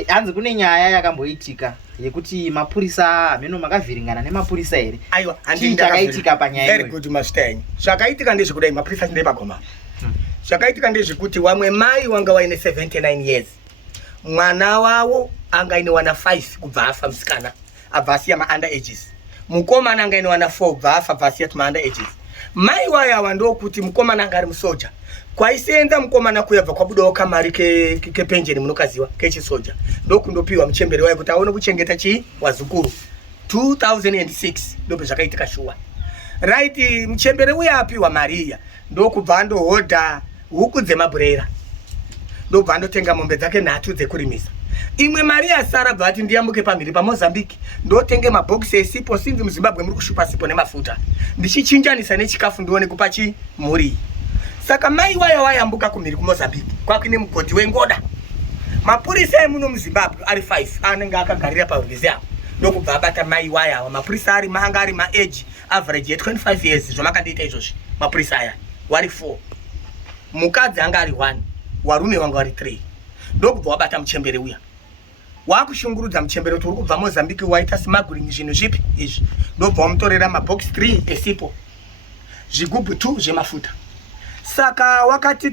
Hanzi kune nyaya yakamboitika yekuti mapurisa ameno makavhiringana nemapurisa here. Aiwa handikaitika panyaya very good master. Zvakaitika ndezvekudai mapurisa ndei pagoma. Zvakaitika ndezvekuti wamwe mai wanga waine 79 years. Mwana wawo angaine wana 5 kubva afa musikana abva asiya ma-under ages. Mukomana angaine wana 4 kubva afa abva asiya ma-under ages. Mai wayawa ndokuti mukomana anga ari musoja. Kwaisenza mukomana kuyabva kwabudawo kamari kepenjeni munokaziwa kechisoja. Ndokundopiwa muchemberi wayo kuti aone kuchengeta chii wazukuru. 2006 ndobe zvakaitika shuwa. Right, muchemberi uya apiwa Maria ndokubva andohodha huku dzemabhurera. Ndobva andotenga mombe dzake 3 dzekurimisa. Imwe mari yasara bva ati ndiyambuke pamhiri paMozambique ndotenge mabhokisi esipo sinzi muZimbabwe muri kushupa sipo nemafuta. Ndichichinjanisa nechikafu ndione kupa chimhuri. Saka mai wayo wayambuka kumhiri kuMozambique kwakuine mugodhi wengoda. Mapurisa emuno muZimbabwe ari 5 anenge akagarira parwizi apo. Ndokubva abata mai wayo. Mapurisa ari mahanga ari ma-age average ye 25 years zvamakandiita izvozvi. Mapurisa aya wari 4. Mukadzi anga ari 1. Warume wanga wari 3. Ndokubva wabata muchembere uya. Wakushungurudza muchembere kuti uri kubva Mozambique waita smuggling zvinhu zvipi izvi. Ndobva wamutorera mabox 3 esipo. Zvigubhu 2 zvemafuta. Saka wakati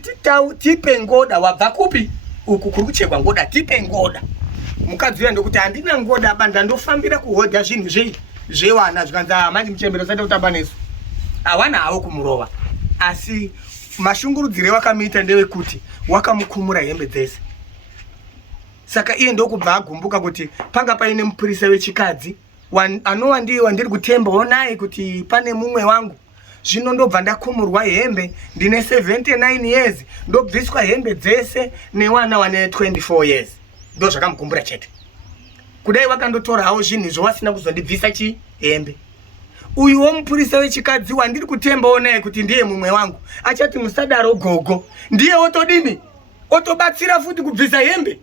tipe ngoda wabva kupi? Uku kuri kuchekwa ngoda tipe ngoda. Mukadzi uya ndokuti handina ngoda banda ndofambira kuhodha zvinhu zvewana zvikanza manje muchembere usati utamba nesu. Hawana hawo kumurova. Asi mashungurudzire wakamuita ndewekuti wakamukumura hembe dzese. Saka iye ndokubva agumbuka kuti panga paine mupurisa wechikadzi anova ndiye wandiri kutembawo naye kuti pane mumwe wangu. Zvino ndobva ndakumurwa hembe ndine 79 years ndobviswa hembe dzese newana wane 24 years. Ndo zvakamukumbura chete. Kudai wakandotora hawo zvinhu zvowasina kuzondibvisa hembe. Uyuwo mupurisa wechikadzi wandiri kutembawo naye kuti ndiye mumwe wangu. Achati musadaro gogo. Ndiye otodini? Otobatsira futi kubvisa hembe.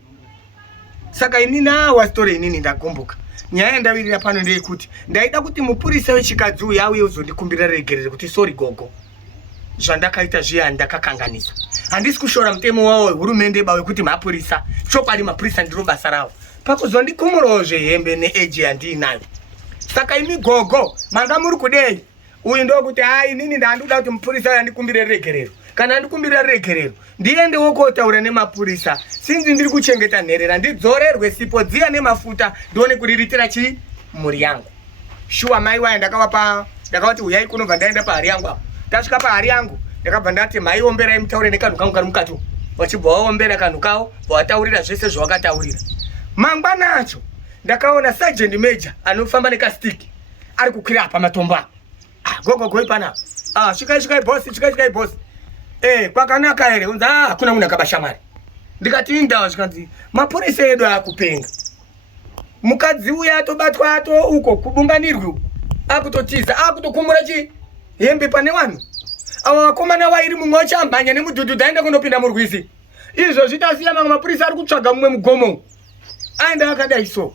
Saka inini awa story inini ndagumbuka. Nyaya ndawirira pano ndeyekuti ndaida kuti mupurisa wechikadzi uya auye uzondikumbira regerere kuti sorry gogo. zvandakaita zviya ndakakanganisa. Handisi kushora mutemo wawo hurumende bawe kuti mapurisa chokwadi mapurisa ndiro basa rawo pakuzondikumurawo zvehembe neeji yandiinayo. Saka imi gogo manga muri kudei uyu ndokuti hai inini ndandoda kuti mupurisa andikumbire regerero. Kana andikumbira regerero ndiendewo kotaura nemapurisa sinzi ndiri kuchengeta nherera ndidzorerwe sipo dziya nemafuta ndione kuriritira chii mhuri yangu. Shuwa mai waye ndakavati uyai kunobva ndaenda pahari yangu apo. Tasvika pahari yangu ndakabva ndati mai omberai mutaure nekanhu kangu kari mukati. Vachibva vaombera kanhu kavo vavataurira zvese zvavakataurira. Mangwana acho ndakaona Sergeant Major anofamba nekastiki ari kukwira apa matombo apa. Gogo ipana. Svikai boss. Kwakanaka here unza hakuna munhu akaba shamwari. Ndikati indawa zvikanzi mapurisa edu akupenga. Mukadzi uya atobatwa ato uko kubunganirwe akutotiza akutokumura hembe pane vanhu. Ava vakomana vairi mumwe wachamhanya nemudhudhu daenda kunopinda murwizi. Izvo zvitasiya mamwe mapurisa ari kutsvaga mumwe mugomo. Aenda akadai so.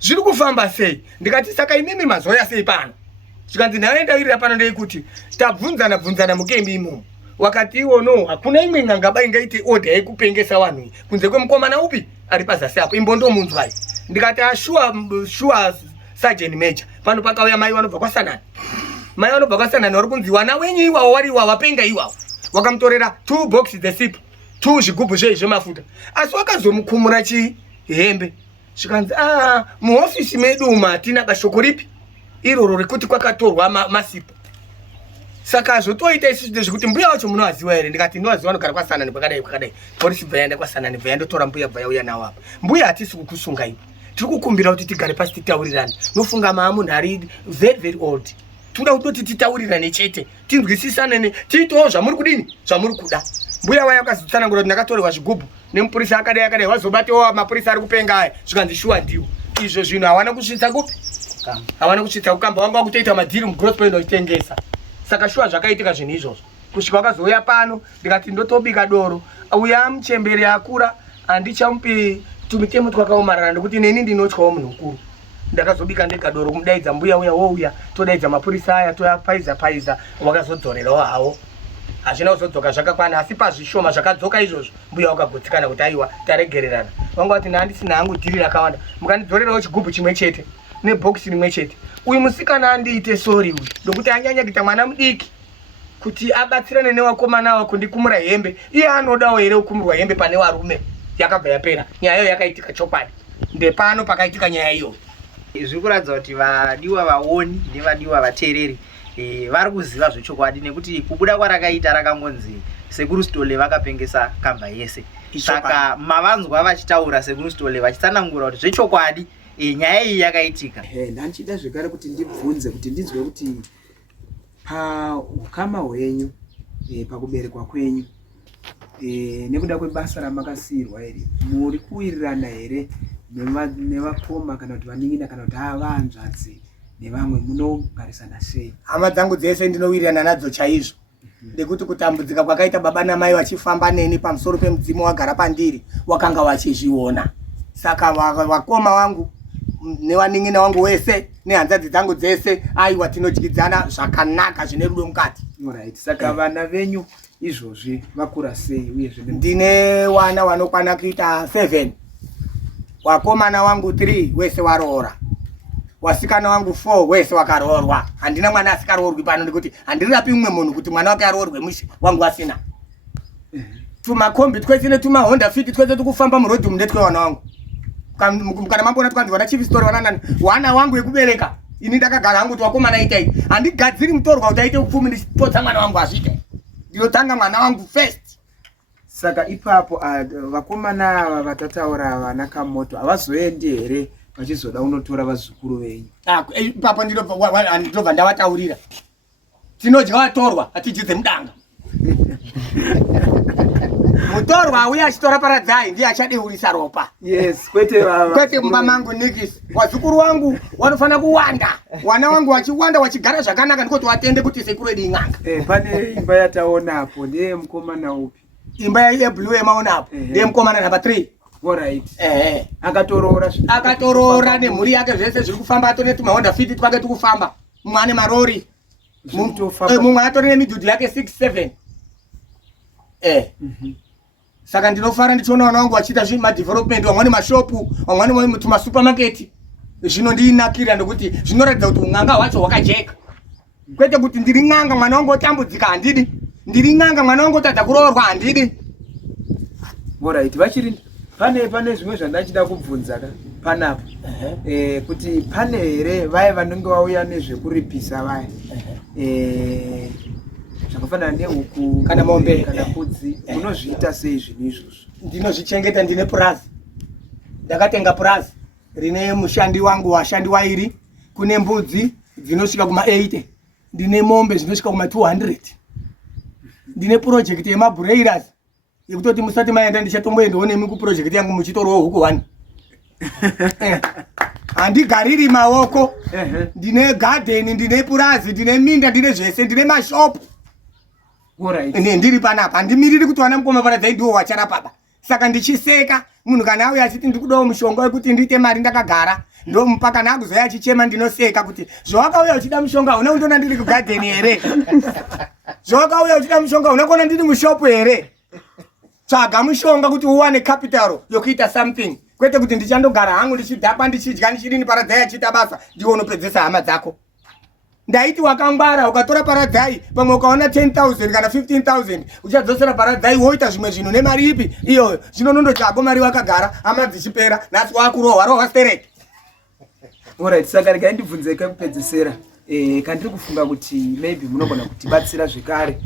Zviri kufamba sei? Ndikati saka imimi mazoya sei pano? Zvikanzi ndaenda irira pano ndeikuti tabvunzana mukembi imomo. Wakati iwono hakuna imwe ngangaba ingaite order yekupengesa vanhu kunze kwemukomana upi ari pazasi apo imbondo munzwai. Ndikati ashua Sergeant Major pano pakauya mai vanobva kwasanani. Mai vanobva kwasanani vari kunzi wana wenyu iwawo wariwa wapenga iwawo. Wakamutorera 2 boxes dzesipo 2 zvigubhu zvemafuta. Asi wakazomukumura hembe. Zvikanzi muofisi medu umu hatina bashoko ripi iroro rekuti kwakatorwa masipo. Saka zvotoita isusu ndezvekuti mbuya wacho munowaziwa here? Ndikati ndinowaziwa nogara kwasanani kwakadai. Polisi bva yaenda kwasanani bva yandotora mbuya bva yauya nawo apa. Mbuya hatisi kukusunga iwe. Tiri kukumbira kuti tigare pasi titaurirane. Nofunga munhu ari very old. Toda kutoti titaurirane chete. Tinzwisisane tiitowo zvamuri kudini? Zvamuri kuda. Mbuya waya akazotsanangura kuti ndakatorerwa zvigubhu nemupurisa akadai wazobatewo mapurisa ari kupenga aya. Zvikanzi shuwa ndiwo. Izvo zvinhu hawana kusvitsa kupi? Hawana kusvitsa kukamba wanga wakutoita madhiri mugross point wachitengesa. Saka shuwa zvakaitika zvinhu izvozvo. Kusvika wakazouya pano ndikati ndotobika doro. Uya muchemberi akura handichamupi tumitemo twakaomarara nekuti neni ndinotyawo munhu mukuru. Ndakazobika ndega doro kumudaidza mbuya uya wouya todaidza mapurisa aya toyapaiza wakazodzorerawo hawo. Hazvina kuzodzoka zvakakwana asi pazvishoma zvakadzoka izvozvo mbuya wakagotsikana kuti aiwa taregererana. Wanga wati handisina hangu dhiri rakawanda mukandidzorerawo chigubhu chimwe chete nebhokisi rimwe chete. Uyu musikana andiite sori uyu ndokuti anyanya kuita mwana mudiki kuti abatsirane newakomana ava kundikumura hembe. Iye anodawo here kukumurwa hembe pane varume. Yakabva yapera. Nyaya iyo yakaitika chokwadi. Ndepano pakaitika nyaya iyo. Zviri kuratidza kuti vadiwa vaoni nevadiwa vateereri vari kuziva zvechokwadi nekuti kubuda kwarakaita rakangonzi Sekuru Stole vakapengesa kamba yese. Saka mavanzwa vachitaura Sekuru Stole vachitsanangura kuti zvechokwadi nyaya iyi yakaitika. Ndanchida zvekare kuti ndibvunze kuti ndinzwe kuti paukama hwenyu pakuberekwa kwenyu nekuda kwebasa ramakasiyirwa here muri kuwirirana here nevakoma kana kuti vaning'ina kana kuti vanzvadzi nevamwe munogarisana sei? Hama dzangu dzese ndinowirirana nadzo chaizvo. Nekuti kutambudzika kwakaita baba namai vachifamba neni pamusoro pemudzimu wagara pandiri wakanga vachizviona. Saka vakoma vangu nevaning'ina wangu wese nehanzadzi dzangu dzese aiwa tinodyidzana zvakanaka zvine rudo mukati. Alright. Saka vana venyu izvozvi vakura sei uyezve ndine wana vanokwana kuita 7. Wakomana wangu 3 wese waroora. Wasikana wangu 4 wese wakaroorwa. Handina mwana asikaroorwi pano nekuti handirapi mumwe munhu kuti mwana wake aroorwe mushi wangu asina. Tumakombi twese netumahonda fiti twese tukufamba murodhi mundetwe wana wangu. Kana mambona twanzi wana chief story wana wangu yekubereka. Ini ndakagara hangu kuti wakomana itai. Handigadziri mutorwa kuti aite upfumi ndipotsa mwana wangu azvite. Ndinotanga mwana wangu first. Saka ipapo vakomana vatataura vana kamoto avazoendi here vachizoda unotora vazukuru venyu? Ipapo ndinobva ndavataurira. Tinodya vatorwa atichidze mudanga. Mutorwa uya achitora paradzai ndiye achadeurisa ropa. Yes, kwete mumba mangu nikisi. Wazukuru wangu wanofana kuwanda. Wana wangu wachiwanda wachigara zvakanaka ndikoti watende kuti sekuru edu ing'anga. Pane imba yataonapo ndiye mukomana upi? Imba yeblue yamaonapo ndiye mukomana namba 3. Alright. Akatorora nemhuri yake zvese zviri kufamba atone tumahonda fiti twake tukufamba. Mwane marori. mumwe atori nemidhudhu yake 6-7 saka ndinofara ndichiona vana vangu vachiita madhevelopment, vamwani mashopu, vamwani tumasupamaketi. Zvinondinakira ndokuti zvinoratidza kuti un'anga hwacho hwakajeka, kwete kuti ndiri n'anga mwana wangu otambudzika handidi, ndiri n'anga mwana wangu otadza kuroorwa handidi. Alright, vachiri pane zvimwe zvandachida kubvunza panapo kuti pane here vaya vanenge vauya nezvekuripisa vaya zvakafanana nehuku kana mombe kana mbudzi, unozviita sei zvinhu izvozvo? Ndinozvichengeta, ndine purazi, ndakatenga purazi rine mushandi wangu washandi wairi, kune mbudzi dzinosvika kuma80, ndine mombe dzinosvika kuma200, ndine project yemabroilers yekutoti musati maenda ndichatomboendawo nemi kuproject yangu muchitorowo huku 1. Handigariri maoko, ndine garden, ndine purazi, ndine minda, ndine zvese, ndine mashopu. Ndiri panapa handimiriri kuti vana mukoma paradzai ndiwo wachara baba. Saka ndichiseka munhu kana auya achiti ndikudawo mushonga wekuti ndiite mari ndakagara, ndomupa. Kana akuzoya achichema ndinoseka kuti zvawakauya uchida mushonga una kundona ndiri kugadheni here, zvawakauya uchida mushonga una kuona ndiri mushopu here. Tsvaga mushonga kuti uwane capital yokuita something, kwete kuti ndichandogara hangu ndichidhakwa ndichidya ndichirini paradzai achiita basa ndiwo unopedzesa hama dzako. Ndaiti wakangwara ukatora paradzai pamwe ukaona 10,000 kana 15,000 uchadzosera paradzai woita zvimwe zvinhu nemari ipi iyoyo, zvinonondo chako mari wakagara hama dzichipera nhasi wakurohwa stereke. Alright, saka regai ndibvunzeke kupedzisira, kandiri kufunga kuti maybe munogona kutibatsira zvekare,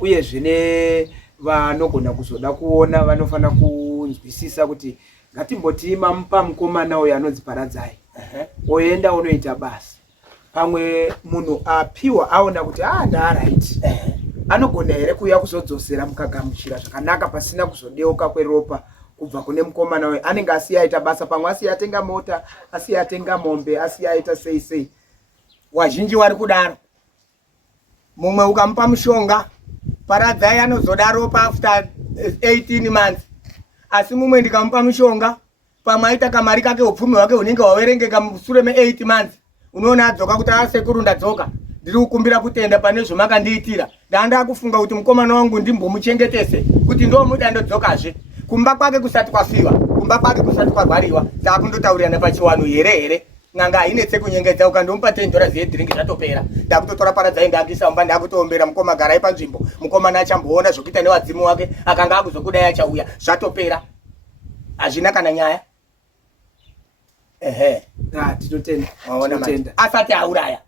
uyezve nevanogona kuzoda kuona vanofana kunzwisisa kuti ngatimboti mamupa mukomana uyo anodzi paradzai oenda unoita basa, pamwe munhu apiwa aona kuti ndaright, anogona here kuuya kuzodzosera mukagamuchira zvakanaka pasina kuzodeuka kweropa kubva kune mukomana uyo anenge asiya aita basa, pamwe asiya atenga mota, asiya atenga mombe, asiya aita sei. Wazhinji wari kudaro. Mumwe ukamupa mushonga paradzai anozoda ropa after 18 months, asi mumwe ndikamupa mushonga pamwe aita kamari kake upfumi hwake hunenge hwaverengeka mushure me8 months, unoona adzoka kuti asekuru ndadzoka, ndiri kukumbira kutenda pane zvomakandiitira. Ndanda kufunga kuti mukomana wangu ndimbomuchengetese kuti ndomuda ndodzokazve kumba kwake kusati kwafiwa, kumba kwake kusati kwarwariwa. Takundotaurirana pachiwano here n'anga hainetse kunyengedza, ukandomupa $10 yedhiringi zvatopera. Ndakutotora paradzai ndakuisa mumba ndakutoombera mukoma garai panzvimbo, mukomana achamboona zvokuita newadzimu wake, akanga akuzokudai achauya, zvatopera, hazvina kana nyaya. Tinotenda asati auraya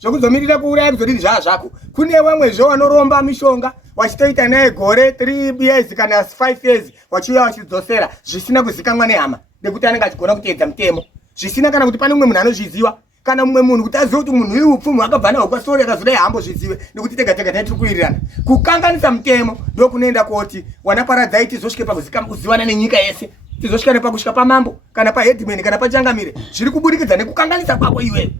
zvokuzomirira kuuraya kuzodini zvako. Kune vamwezvo vanoromba mishonga wachitoita naye gore 3 years kana 5 years wachiuya wachidzosera zvisina kuzikanwa nehama, nekuti anenge achigona kuteedza mutemo, zvisina kana kuti pane mumwe munhu anozviziva, kana mumwe munhu kuti azive kuti munhu uyu upfumi hwakabva nawo kwasori akazodai hambozvizive, nekuti tega tiri kuwirirana. Kukanganisa mutemo ndokunoenda koti wana paradzai tizosvike pakuzivana nenyika yese, tizosvika nepakusvika pamambo kana pahedhimeni kana pachangamire, zviri kuburikidza nekukanganisa kwako iwewe.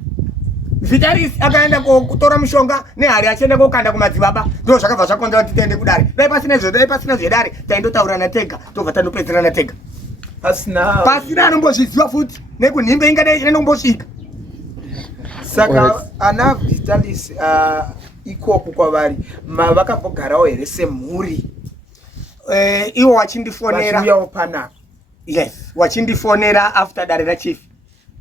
Vitalis akaenda kutora mushonga nehari achienda kokanda kumadzibaba, ndo zvakabva zvakonzera kuti tiende kudare. Dai pasina zvedare taindotaurana tega tobva tandopedzerana tega, pasina anombozviziva futi nekunhimbe ingadai ichienda kumbosvika. Saka ana Vitalis ikoko kwavari vakambogarawo here semhuri? Iwo wachindifonera pana, yes, wachindifonera after dare rachief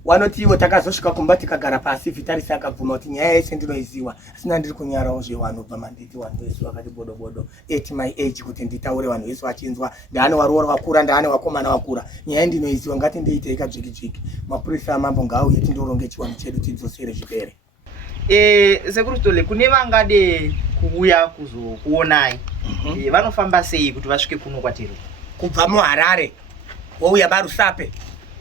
wanoti iwo takazosvika kumba tikagara pasi, Vitalis akabvuma kuti nyaya yese ndinoiziva, asina ndiri kunyarawo zvewanobva manditi wandoiziva kati bodo at my age kuti nditaure vanhu vese vachinzwa, ndaane waroora wakura, ndaane wakomana wakura, nyaya ndinoiziva, ngati ndeite ikadzvikitsviki. Mapurisa amambo ngaauye tindoronge chiwano chedu tidzosere zvipere. Sekuru Stole, kune vangade kuuya kuzokuonai, vanofamba sei kuti vasvike kuno kwatiri? Kubva muHarare wouya Barusape,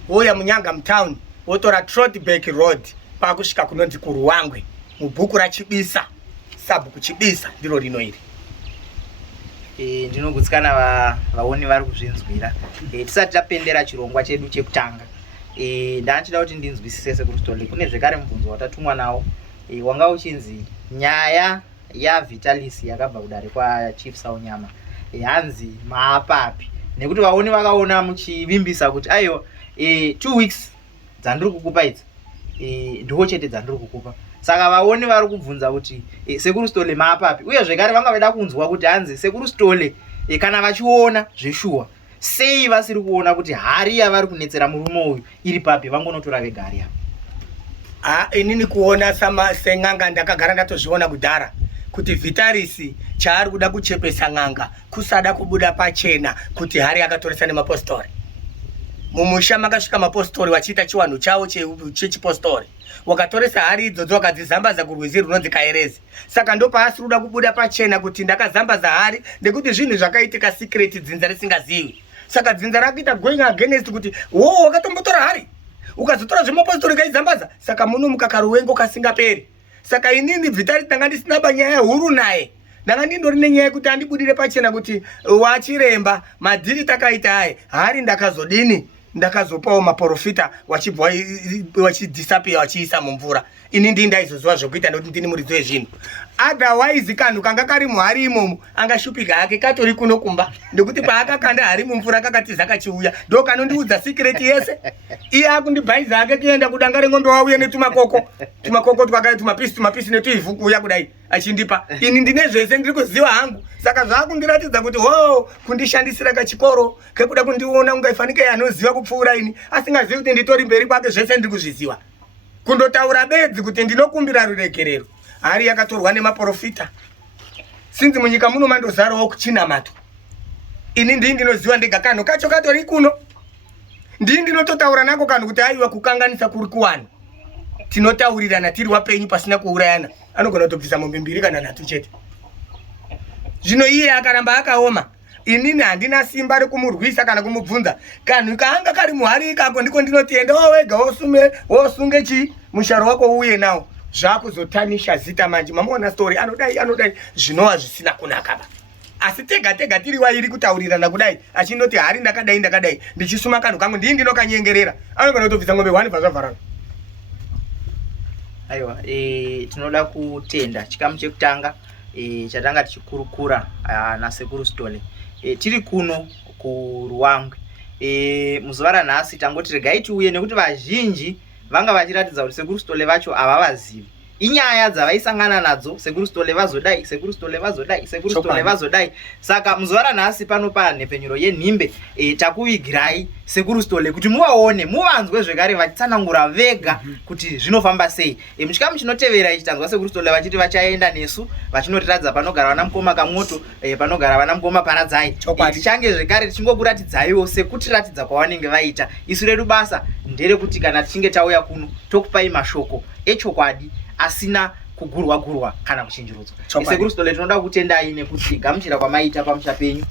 wouya muNyanga mtown, wotora Trotback Road pakusvika kunonzi kuRuwangwe, mubhuku raChibisa, sabhuku Chibisa ndiro rino iri. Ndinogutsikana vaoni vari kuzvinzwira. Tisati tapendera chirongwa chedu chekutanga, ndachida kuti ndinzwisise Sekuru Stole, kune zvekare mubvunzo watatumwa nawo wanga uchinzi nyaya yaVitalis yakabva kudare kwaChief Saunyama hanzi maapapi, nekuti vaoni vakaona muchivimbisa kuti aiwa 2 weeks dzandiri kukupa idzi ndiwo chete dzandiri kukupa, saka vaoni vari kubvunza kuti sekuru Stole maapapi, uye zvekare vanga vaida kunzwa kuti hanzi sekuru Stole kana vachiona zveshuwa sei vasiri kuona kuti hari yavari kunetsera murume uyu iri papi, vangonotora vega hari yavo. Inini kuona seng'anga ndakagara ndatozviona kudhara kuti Vitalis chaari kuda kuchepesa ng'anga kusada kubuda pachena kuti hari akatoresa nemapostori. Mumusha makasvika mapostori vachiita chiwanhu chavo chechipostori, wakatoresa hari idzodzo wakadzizambaza kurwizi runonzi Kaerezi. Saka ndo paasiri kuda kubuda pachena kuti ndakazambaza hari nekuti zvinhu zvakaitika secret dzinza risingazivi. Saka dzinza rakuita going against kuti wakatombotora hari ukazotora zvemapostori kaizambaza. Saka muno mukakaruwengo kasingaperi. Saka inini Vitalis ndanga ndisina banyaya huru naye, ndanga ndindori nenyaya yekuti andibudire pachena kuti wachiremba madhiri takaita aye hari ndakazodini, ndakazopawo maprofita wachibva wachidisappear wachiisa mumvura. Ini ndii ndaizoziva zvokuita nekuti ndini muridzi wezvinhu. Otherwise kanhu kanga kari muhari imomo angashupika hake katori kuno kumba, nekuti paakakanda hari mumvura kakatiza kachiuya ndo kanondiudza secret yese. Iye akundibhaiza hake kuenda kudanga reng'ombe wauye netumakoko twakaita tumapisi netuivhu kuuya kudai achindipa. Ini ndine zvese ndiri kuziva hangu. Saka zvakundiratidza kuti kundishandisira kachikoro kekuda kundiona ungaifanike anoziva kupfuura ini asingazivi kuti nditori mberi kwake zvese ndiri kuzviziva. Kundotaura bedzi kuti ndinokumbira ruregerero. Hari yakatorwa nemaprofita. Sinzi munyika muno mandozarawo kuchinamato. Ini ndii ndinoziva ndega kanhu kacho katori kuno. Ndii ndinototaura nako kanhu kuti aiwa kukanganisa kuri kuwani. Tinotaurirana tiri wapenyu pasina kuurayana. Anogona kutobvisa mombe 2 kana 3 chete. Zvino iye akaramba akaoma. Inini handina simba rekumurwisa kana kumubvunza. Kanhu kaanga kari muhari ikako ndiko ndinoti enda wega wosunge chi musharo wako uye nawo. Zvakuzotanisha zita manje. Mamuona story anodai zvinova zvisina kunaka ba. Asi tega tiri wairi kutaurirana kudai achinoti hari ndakadai ndichisuma kanhu kangu ndii ndinokanyengerera. Anogona kutobvisa ng'ombe 1 bvazvavharana. Aiwa, tinoda kutenda chikamu chekutanga chatanga tichikurukura nasekuru Stole. Tiri kuno kuRuwangwe. Muzuva ranhasi tangoti regai tiuye nekuti vazhinji vanga vachiratidza kuti sekuru Stole vacho havavazivi. Inyaya dzavaisangana nadzo, sekuru Stole vazodai, sekuru Stole vazodai, sekuru Stole vazodai. Saka muzuva ranhasi pano panhepfenyuro yenhimbe takuvigirai sekuru Stole kuti muvaone, muvanzwe zvekare vachitsanangura vega kuti zvinofamba sei. Muchikamu chinotevera ichi tanzwa sekuru Stole vachiti vachaenda nesu vachinotiradza panogara vana mukoma Kamoto, panogara vana mukoma Paradzai. Tichange zvekare tichingokuradzidzaiwo sekutiratidza kwavanenge vaita. Isu redu basa nderekuti kana tichinge tauya kuno tokupai mashoko echokwadi asina kugurwa kana kuchinjirudzwa. Sekuru Stole tinoda kutendai nekuti gamuchira kwamaita pamusha penyu.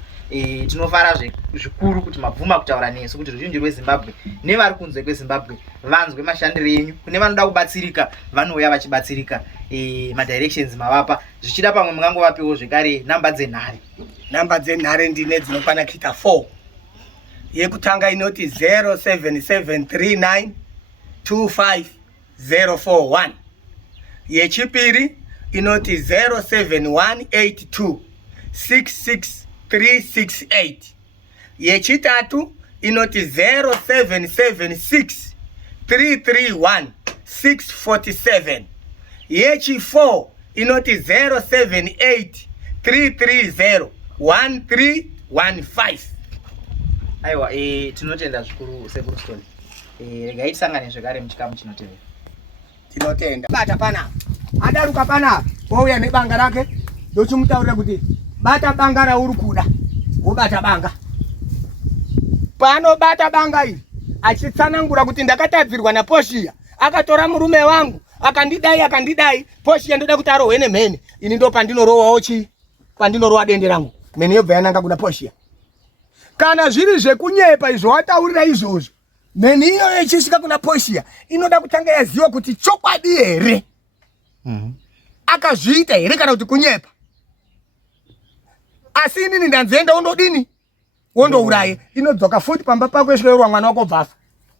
Tinofara zvikuru kuti mabvuma kutaura nesu kuti ruzhinji rweZimbabwe nevari kunze kweZimbabwe vanzwe mashandiro enyu. Kune vanoda kubatsirika vanouya vachibatsirika, madirections mavapa. Zvichida pamwe mungangovapewo zvekare namba dzenhare. Namba dzenhare ndine dzinokwana kuita 4. Yekutanga inoti 07739254041. Yechipiri inoti 0718266 Yechitatu inoti 0776331647. Yechi4 inoti 07833013115. Aiwa, tinotenda zvikuru sekuru Stole. Regai tisangane zvekare muchikamu chinotevera. Tinotenda. Bata pana. Adaruka pana. Wouya nebanga rake. Ndochimutaurira kuti bata banga rauri kuda. Wobata banga. Pano bata banga iri. Achitsanangura kuti ndakatadzirwa naPoshia. Akatora murume wangu. Akandidai. Poshia ndoda kuti arohwe nemhene. Ini ndo pandinorowawo chi. Pandinorowa dende rangu. Mhene yobva yananga kuna Poshia. Kana zviri zvekunyepa izvo wataurira izvozvo. Mhene iyo ichisvika kuna Poshia inoda kutanga yaziva kuti chokwadi here. Akazviita here kana kuti kunyepa. Asi inini ndanzenda wondodini? Wondouraye. Inodzoka futi pamba pako esvika mwana wako bvafa.